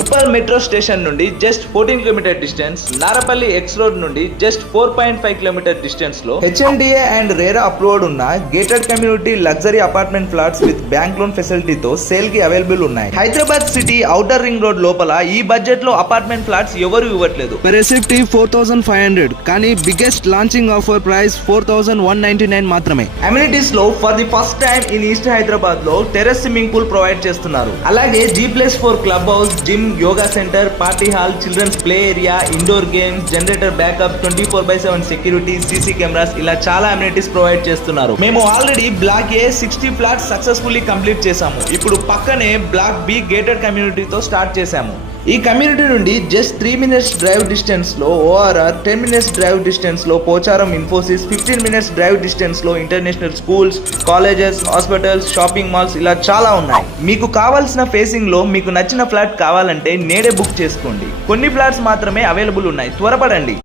Uppal metro station నుండి just 14 kilometre distance, Narapalli X road నుండి just 4.5 kilometre distance లో HMDA and RERA approved ఉన్న gated community luxury apartment flats with bank loan ఫెసిలిటీతో sale కి available ఉన్నాయి. Hyderabad city outer ring road లోపల ఈ budget లో అపార్ట్మెంట్ ఫ్లాట్స్ ఎవరు ఇవ్వట్లేదు. Per SFT 4500 కానీ బిగ్గెస్ట్ లాంచింగ్ ఆఫర్ ప్రైస్ 4199 మాత్రమే. అమ్యూనిటీస్ లో for the first time in East Hyderabad లో టెర్రస్ స్విమ్మింగ్ పూల్ ప్రొవైడ్ చేస్తున్నారు. అలాగే G+4 club house, gym, yoga centre, party hall, children's play area, indoor games, generator backup, 24/7 security, CC cameras ఇలా చాలా amenities provide చేస్తున్నారు. మేము already block A 60 flats successfully complete చేశాము. ఇప్పుడు పక్కనే బ్లాక్ బి గేటెడ్ కమ్యూనిటీతో స్టార్ట్ చేశాము. ఈ కమ్యూనిటీ నుండి జస్ట్ 3 minutes డ్రైవ్ డిస్టెన్స్ లో ORR, 10 minutes డ్రైవ్ డిస్టెన్స్ లో Pocharam Infosys, 15 minutes drive distance లో international schools, colleges, hospitals, shopping malls ఇలా చాలా ఉన్నాయి. మీకు కావాల్సిన ఫేసింగ్ లో మీకు నచ్చిన ఫ్లాట్ కావాలంటే నేడే బుక్ చేసుకోండి. కొన్ని ఫ్లాట్స్ మాత్రమే అవైలబుల్ ఉన్నాయి, త్వరపడండి.